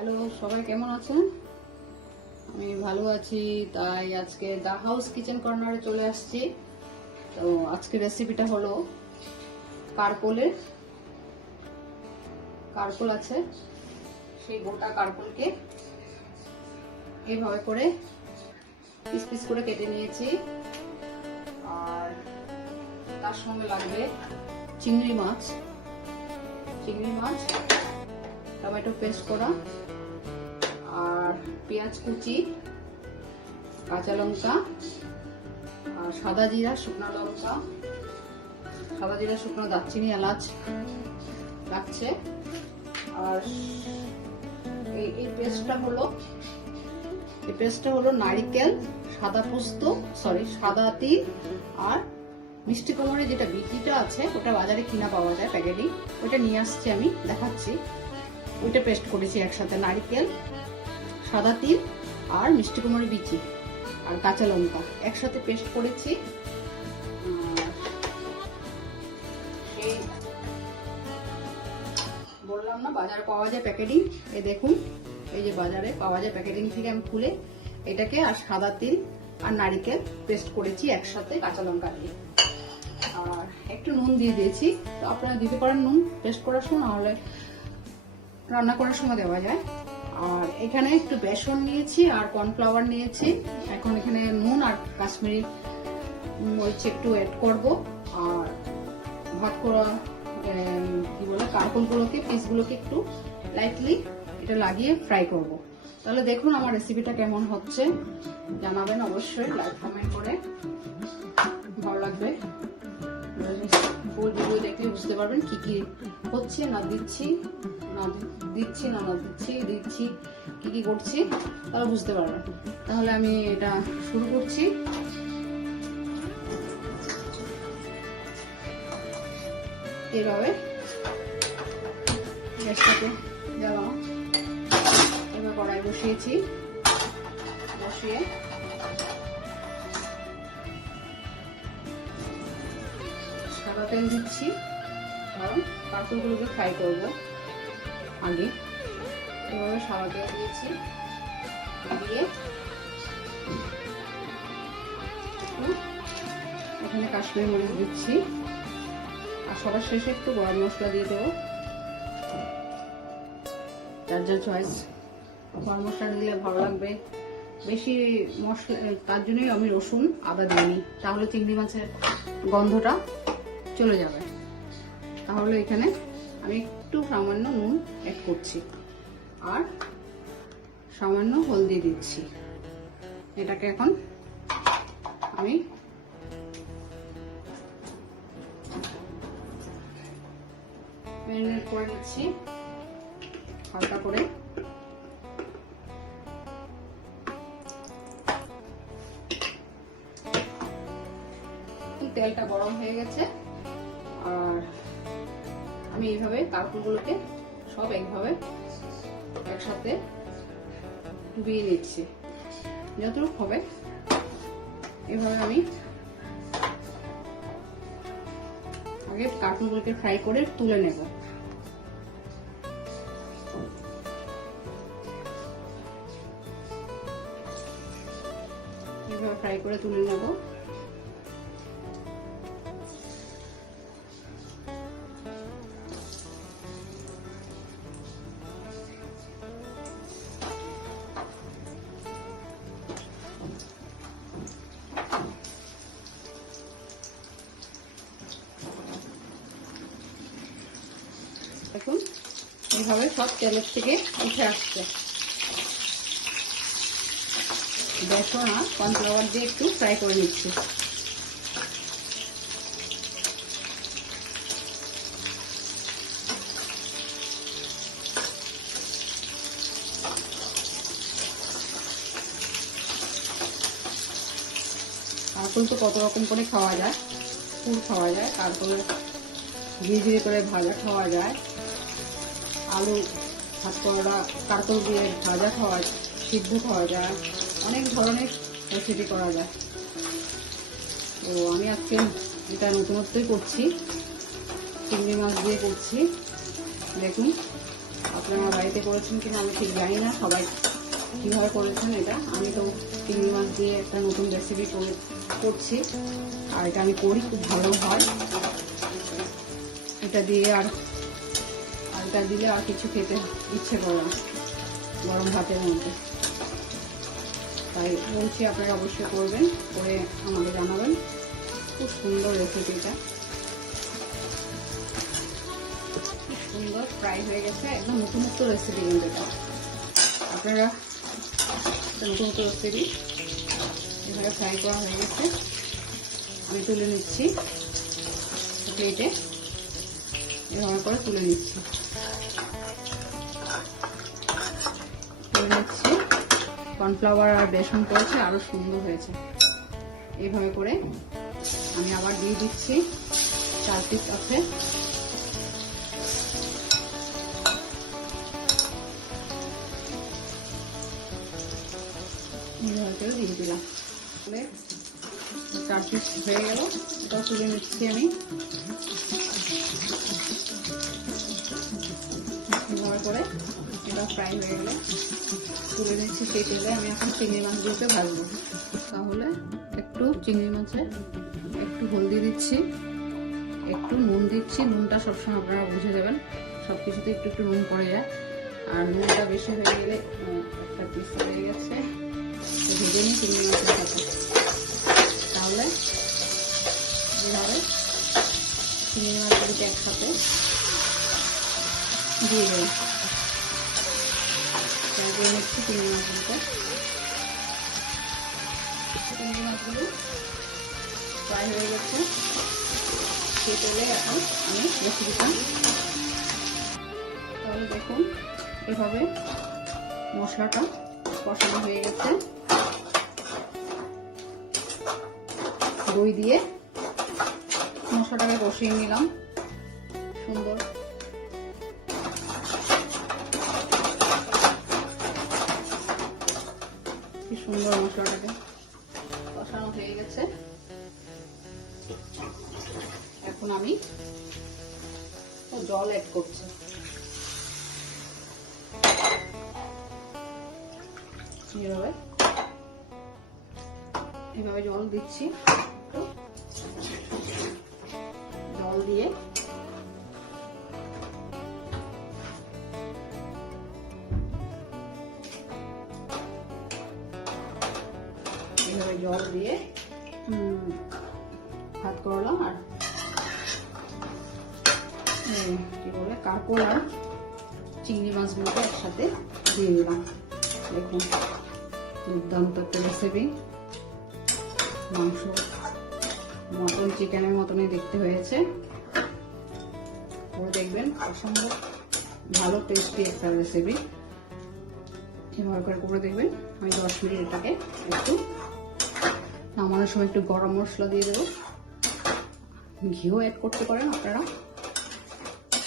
Hello, সবাই কেমন আছেন? আমি ভালো আছি। তাই আজকে দা হাউস কিচেন কর্নারে চলে আসছি। তো আজকে রেসিপিটা হলো কারকোল আছে, সেই গোটা কারকোলকে এইভাবে করে পিস পিস করে কেটে নিয়েছি। আর তার সঙ্গে লাগবে চিংড়ি মাছ, টমেটো পেস্ট করা, আর পেঁয়াজ কুচি, কাঁচা লঙ্কা, আর সাদা জিরা, শুকনো লঙ্কা, সাদা জিরা, শুকনো দারচিনি, এলাচ লাগছে। আর এই পেস্টটা হলো নারিকেল, সাদা তিল আর মিষ্টি কুমড়ে, যেটা বিচিটা আছে ওটা বাজারে কিনা পাওয়া যায় প্যাকেটে, ওটা নিয়ে আসছি, আমি দেখাচ্ছি। ওইটা পেস্ট করেছি একসাথে, নারিকেল, সাদা তিল আর মিষ্টি কুমড়ে বিচি আর কাঁচা লঙ্কা একসাথে পেস্ট করেছি। এই বললাম না বাজারে পাওয়া যায় প্যাকেটিং, এই দেখুন, এই যে বাজারে পাওয়া যায় প্যাকেটিং থেকে আমি খুলে এটাকে আর সাদা তিল আর নারিকেল পেস্ট করেছি একসাথে কাঁচা লঙ্কা দিয়ে। আর একটু নুন দিয়ে দিয়েছি, তো আপনারা দিতে পারেন নুন পেস্ট করার সময়, নাহলে রান্না করার সময় দেওয়া যায়। আর এখানে একটু বেসন নিয়েছি আর কর্নফ্লাওয়ার নিয়েছি। এখন এখানে নুন আর কাশ্মীরি মরিচ একটু অ্যাড করব। আর ভাত করা কারকোলগুলোকে, পিসগুলোকে একটু লাইটলি এটা লাগিয়ে ফ্রাই করব। তাহলে দেখুন আমার রেসিপিটা কেমন হচ্ছে, জানাবেন অবশ্যই, লাইক কমেন্ট করে। ভালো লাগবে, ফুল ভিডিও দেখলে বুঝতে পারবেন কি কি হচ্ছে, দিচ্ছি কি কি করছি, তাহলে বুঝতে পারবেন। তাহলে আমি এটা শুরু করছি। এইভাবে গ্যাসটাকে জ্বালানো, এবার কড়াই বসিয়ে সাদা তেল দিচ্ছি, কারণ কাঁকড়গুলোকে ফ্রাই করব আগে। এভাবে সাদা তেল দিয়েছি, দিয়ে এখানে কাশ্মীরি মরিচ দিচ্ছি, আর সবার শেষে একটু গরম মশলা দিয়ে দেবো, যার যার চয়েস। গরম মশলা দিলে ভালো লাগবে বেশি মশলা, তার জন্যই আমি রসুন আদা দিইনি, তাহলে চিংড়ি মাছের গন্ধটা চলে যাবে। তাহলে এখানে আমি একটু সামান্য নুন অ্যাড করছি আর সামান্য হলদি দিচ্ছি। এটাকে এখন আমি ম্যারিনেট করে নিচ্ছি হালকা করে। তেলটা গরম হয়ে গেছে, আর আমি এইভাবে কারকোলগুলোকে সব এইভাবে একসাথে ডুবিয়ে নিচ্ছি, যতটুকু হবে এইভাবে। আমি আগে কারকোলগুলোকে ফ্রাই করে তুলে নেব। এইভাবে ফ্রাই করে তুলে নেব। দেখুন এইভাবে সব তেলের থেকে উঠে আসছে। বেসন আর কর্নফ্লাওয়ার দিয়ে একটু ফ্রাই করে নিচ্ছি। কারকোল তো কত রকম করে খাওয়া যায়, পুর খাওয়া যায়, কারকোল ধীরে করে ভাজা খাওয়া যায়, আলু ভাত করা কারকোল দিয়ে ভাজা খাওয়া যায়, সিদ্ধ খাওয়া যায়, অনেক ধরনের রেসিপি করা যায়। তো আমি আজকে এটা নতুনত্বই করছি, চিংড়ি মাছ দিয়ে করছি। দেখুন আপনারা বাড়িতে করেছেন কিনা আমি ঠিক জানি না, সবাই কিভাবে করেছেন। এটা আমি তো চিংড়ি মাছ দিয়ে একটা নতুন রেসিপি করছি, আর এটা আমি করি, খুব ভালো হয়। এটা দিয়ে আর এটা দিলে আর কিছু খেতে ইচ্ছে করে না গরম ভাতের মধ্যে। তাই বলছি আপনারা অবশ্যই করবেন, করে আমাকে জানাবেন। খুব সুন্দর রেসিপিটা, খুব সুন্দর ফ্রাই হয়ে গেছে, একদম নতুন রেসিপি। কিন্তু এটা আপনারা নতুন রেসিপি এভাবে ফ্রাই করা হয়ে গেছে। আমি তুলে নিচ্ছি প্লেটে, এভাবে করে তুলে নিচ্ছি। কর্নফ্লাওয়ার আর বেসন করেছে, আরো সুন্দর হয়েছে। এইভাবে করে আমি আবার দিয়ে দিচ্ছি 4 পিস আছে। এইভাবে করে দিয়ে দিলাম, 4 পিস হয়ে গেল। এটাও তুলে নিচ্ছি আমি। এভাবে করে এটা ফ্রাই হয়ে গেলে তুলে নিচ্ছি সেই তেলে। আমি এখন চিংড়ি মাছগুলোকে ভাজবো। তাহলে একটু চিংড়ি মাছে একটু হলদি দিচ্ছি, একটু নুন দিচ্ছি। নুনটা সবসময় আপনারা বুঝে দেবেন, সবকিছুতে একটু একটু নুন পড়ে যায়। আর নুনটা বেশি হয়ে গেলে একটা পিস হয়ে গেছে, ভেজে নিই চিংড়ি মাছের সাথে। তাহলে এভাবে চিংড়ি মাছগুলোকে একসাথে দিয়ে দেবো। চিংড়ি মাছগুলো ফ্রাই হয়ে গেছে সেই তেলে। এখন আমি রেসিপিটা, তাহলে দেখুন এভাবে মশলাটা কষানো হয়ে গেছে। দই দিয়ে মশলাটাকে কষিয়ে নিলাম সুন্দর। কি সুন্দর মশলাটাকে কষানো হয়ে গেছে। এখন আমি জল অ্যাড করছি। এভাবে জল দিচ্ছি। জল দিয়ে এভাবে জল দিয়ে ভাত করলাম। আর কি বলে কাঁকড় আর চিংড়ি মাছগুলোকে একসাথে দিয়ে দিলাম। দেখুন দুর্দান্ত একটা রেসিপি। মাংস মটন চিকেনের মতনই দেখতে হয়েছে। করে দেখবেন, অসম্ভব ভালো টেস্টি একটা রেসিপি। এভাবে করে দেখবেন। আমি 10 মিনিট এটাকে একটু নামানোর সময় একটু গরম মশলা দিয়ে দেবো। ঘিও অ্যাড করতে পারেন আপনারা।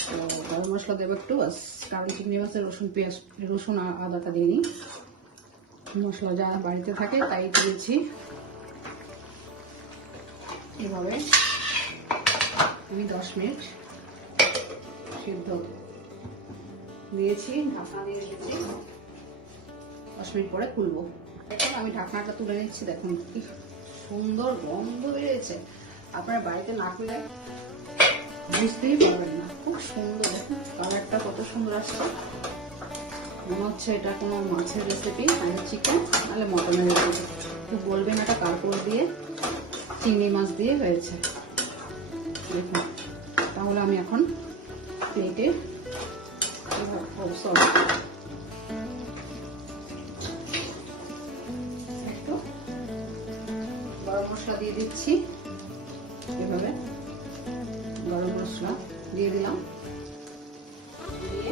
তো গরম মশলা দেবো একটু, বাস। কারণ চিংড়ি মাছের রসুন আদাটা দিয়ে নিই। মশলা যা বাড়িতে থাকে তাই দিয়েছি। এভাবে আমি 10 মিনিট সিদ্ধ দিয়েছি, ঢাকনা দিয়ে দিয়েছি। 10 মিনিট পরে খুলবো। এখন আমি ঢাকনাটা তুলে নিচ্ছি। দেখুন কি সুন্দর গন্ধ বেরিয়েছে। আপনারা বাড়িতে না করলে বুঝতেই পারবেন না। খুব সুন্দর, দেখুন কালারটা কত সুন্দর আসছে। মনে হচ্ছে এটা কোনো মাছের রেসিপি, নাহলে চিকেন, নাহলে মটনের রেসিপি। তো বলবেন এটা কাঁকড় দিয়ে চিংড়ি মাছ দিয়ে হয়েছে। দেখুন, তাহলে আমি এখন প্লেটে একটু গরম মশলা দিয়ে দিচ্ছি। এভাবে গরম মশলা দিয়ে দিলাম, দিয়ে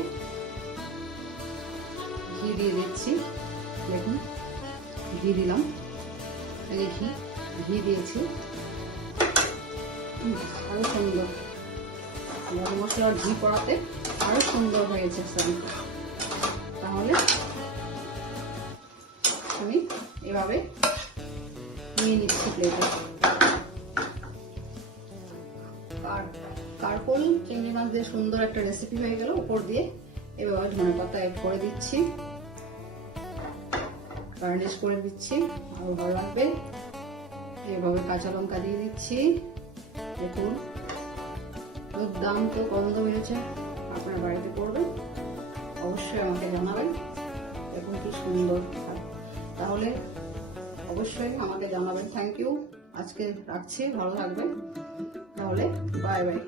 ঘি দিয়ে দিচ্ছি। দেখুন ঘি দিলাম, ঘি দিয়েছি। আরো সুন্দর গরম মশলার ঘি পড়াতে আরো সুন্দর হয়েছে। তাহলে আমি এভাবে নিয়ে নিচ্ছি প্লেটে। কারকল চিংড়ি মাছ দিয়ে সুন্দর একটা রেসিপি হয়ে গেল। উপর দিয়ে এবার ধনে পাতা অ্যাড করে দিচ্ছি, গার্নিশ করে দিচ্ছি, আরো ভালো লাগবে। এভাবে কাঁচা লঙ্কা দিয়ে দিচ্ছি। দেখুন দুর্দান্ত গন্ধ বেরোচ্ছে, আপনার বাড়িতে করবেন, অবশ্যই আমাকে জানাবেন। দেখুন কি সুন্দর, তাহলে অবশ্যই আমাকে জানাবেন। থ্যাংক ইউ, আজকে রাখছি, ভালো থাকবেন, তাহলে বাই বাই।